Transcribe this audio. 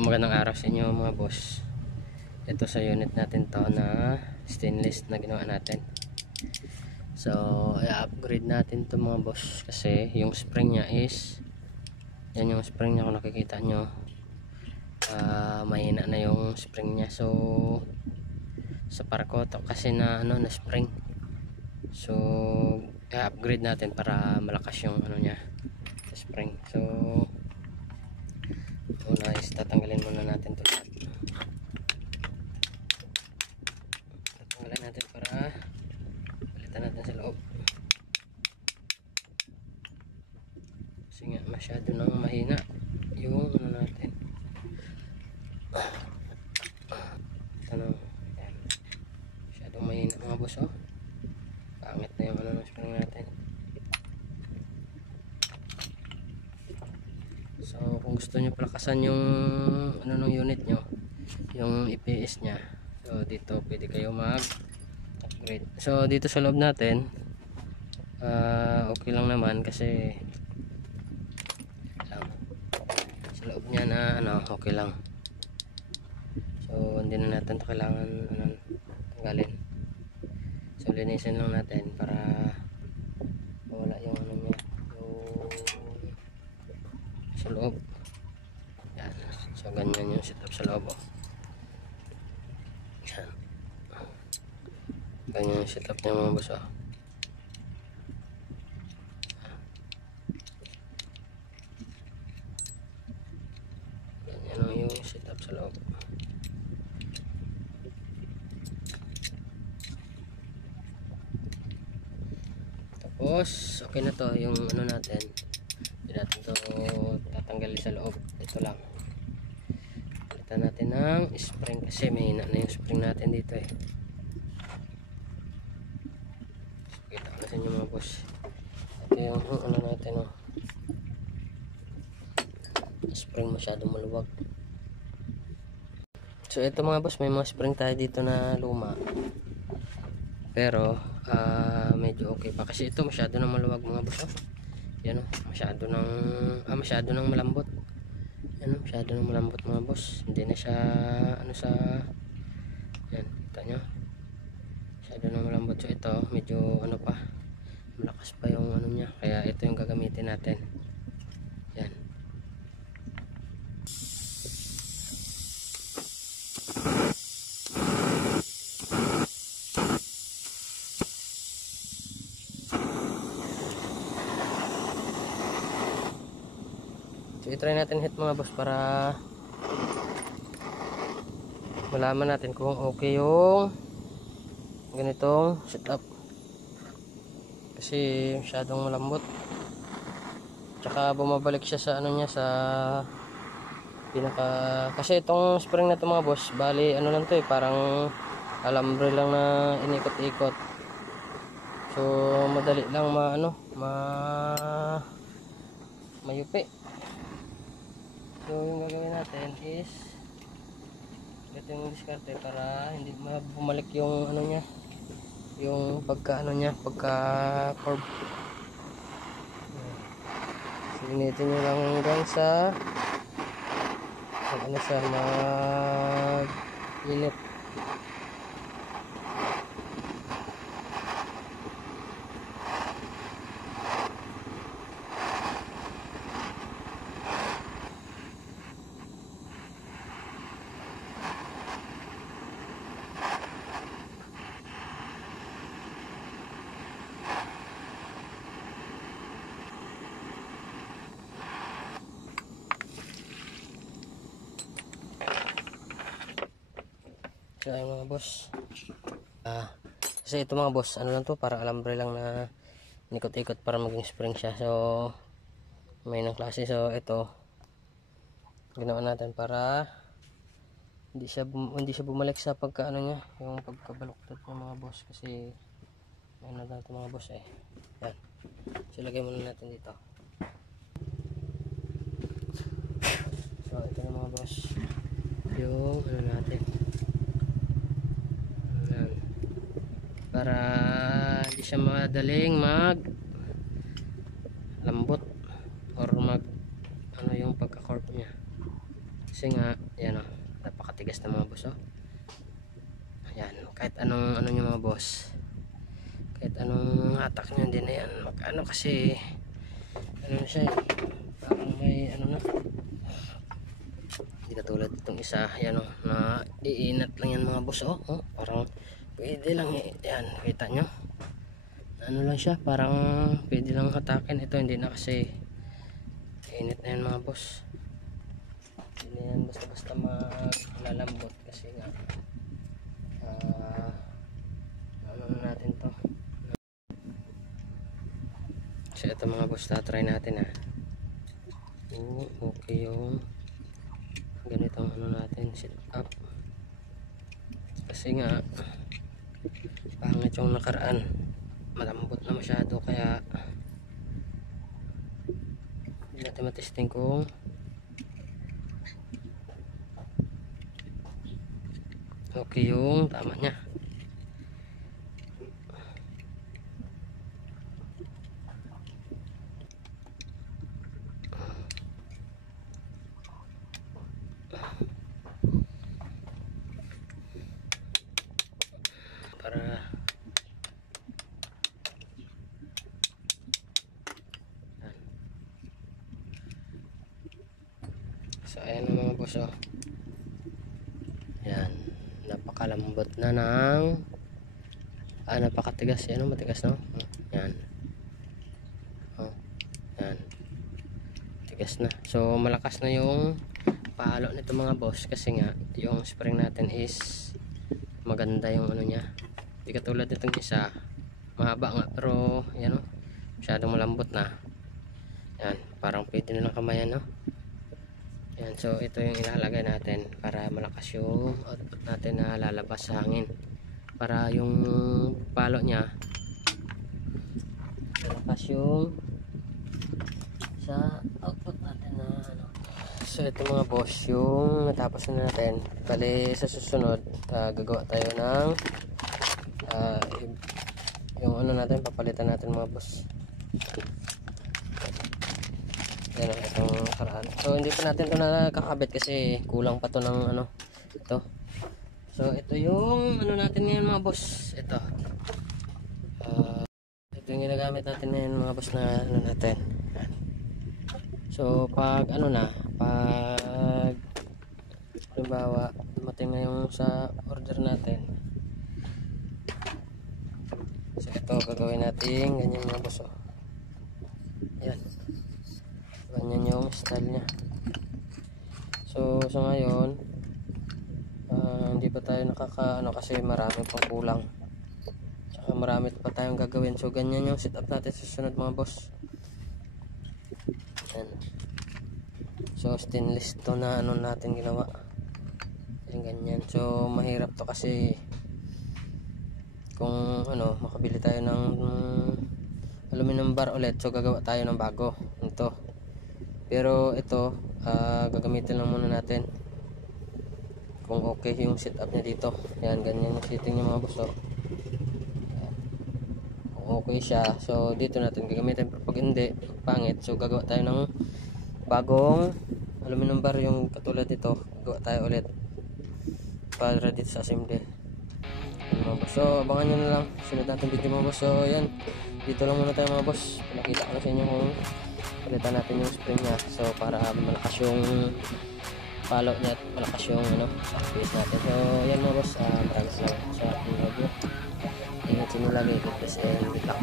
magandang araw sa inyo mga boss. Ito sa unit natin to na stainless na ginawa natin. So i-upgrade natin to mga boss kasi yung spring nya is yan, yung spring nya kung nakikita nyo, mahina na yung spring nya. So sa parko to kasi na na spring, so i-upgrade natin para malakas yung nya spring. So una is tatanggalin muna natin to, tatanggalin natin para palitan natin sa loob kasi nga masyado nang mahina yung natin. Yan, masyadong mahina mga boss. Pangit na yung ng spring natin. So kung gusto nyo palakasan yung ng unit nyo, yung EPS nya, so dito pwede kayo mag upgrade. So dito sa loob natin okay lang naman kasi sa loob nya na okay lang. So hindi na natin ito kailangan tanggalin. So linisin lang natin para wala yung nya sa loob. Yan. So ganyan yung setup sa loob. Yan. Ganyan yung setup niya mga boss. Ganyan yung setup sa loob. Tapos okay na to yung natin. Hindi natin to tatanggalin sa loob. Ito lang. Palitan natin ng spring kasi mahina na yung spring natin dito eh. So, kita ko na sa inyo mga boss. Ito yung natin spring masyadong maluwag. So ito mga boss, may mga spring tayo dito na luma. Pero medyo okay pa kasi ito masyado nang maluwag mga boss. Yan masyado nang malambot. Yan masyado nang malambot mga boss. Hindi na siya sa yan, kita nyo. Masyado nang malambot. So ito medyo pa, malakas pa yung nya. Kaya ito yung gagamitin natin. Yan. So i-try natin hit mga boss para malaman natin kung okay yung ganitong setup kasi masyadong malambot, tsaka bumabalik siya sa nya sa pinaka, kasi itong spring na to mga boss bali lang to parang alambre lang na inikot-ikot. So madali lang mayupi. So yung gagawin natin is ito yung diskarte para hindi bumalik yung nya, yung pagka pagka curve. Sinitin nyo lang hanggang sa mag-init. So ayun mga boss, kasi ito mga boss lang to, para alambre lang na nikot-ikot para maging spring siya. So may ng klase. So ito ginawa natin para hindi siya bumalik sa pagka nya, yung pagkabaluktot ng mga boss kasi natin ito mga boss eh. Yan. So lagay muna natin dito. So ito na mga boss yung natin para hindi siya madaling lambot or yung pagka-corp niya kasi nga boss, oh. Ayan, kahit anong ano nyo mga boss, kahit anong hatak nyo, hindi na yan ano, kasi ano na siya, parang may ano na, hindi katulad itong isa, yan, oh, na iinat lang yan mga boss, oh, oh, parang pwede lang, yan, kita nyo, ano lang siya, parang pwede lang hatakin. Ito hindi na, kasi init na yan mga boss, hindi na yan basta basta malalambot, kasi nga ano natin to. So ito mga boss, try natin, ha. Okay yung ganitong ano natin, sit up, kasi nga pangit yung nakaraan, malambot na masyado, kaya hindi natin matesting kung okay yung tama nya. Para so ayan ang mga boss, oh. Yan, napakalambot na ng napakatigas, yan, matigas, no? Yan, oh, yan, tigas na. So malakas na yung palo nito mga boss, kasi nga yung spring natin is maganda yung ano nya, hindi katulad nitong isa, mahaba nga pero yan, oh, masyadong malambot na. Yan, parang pwede na lang kamayan, no? Yan, so ito yung ilalagay natin para malakas yung output natin na lalabas sa hangin, para yung palo nya malakas yung sa output natin na ano. So ito mga boss, yung natapos na natin. Bali sa susunod gagawa tayo ng yung ano natin, papalitan natin mga boss. Yan, itong karaan. So hindi pa natin ito nakakabit kasi kulang pa to ng ano, ito. So ito yung ano natin ngayon mga boss. Ito ito yung ginagamit natin ngayon mga boss na ano natin. Yan. So pag ano na, pag halimbawa dumating na yung sa order natin, so ito gagawin natin ganyan mga boss, oh. Yan, ganyan yung style nya. So sa ngayon hindi pa tayo nakaka ano, kasi marami pang kulang, saka marami pa tayong gagawin. So ganyan yung setup natin sa susunod mga boss. Yan. So stainless to na ano natin ginawa, yung ganyan. So mahirap to kasi kung ano, makabili tayo ng aluminum bar ulit, so gagawa tayo ng bago ito. Pero ito gagamitin lang muna natin kung okay yung setup niya dito. Yan, ganyan yung setting niya mga boss, oh. Kung okay siya, so dito natin gagamitin. Pero pag hindi, pangit, so gagawa tayo ng bagong aluminum bar, yung katulad dito, gagawa tayo ulit para dito sa assembly. Mga boss, so abangan nyo na lang sunod natin video mga boss. So yan, dito lang muna tayo mga boss. Pinakita ko na sa inyo kung palitan natin yung spring nya, so para malakas yung palo niya at malakas yung ano, base natin. So yan mga boss, maraming salamat sa ating video. Ingat nyo lagi, good bless and good luck.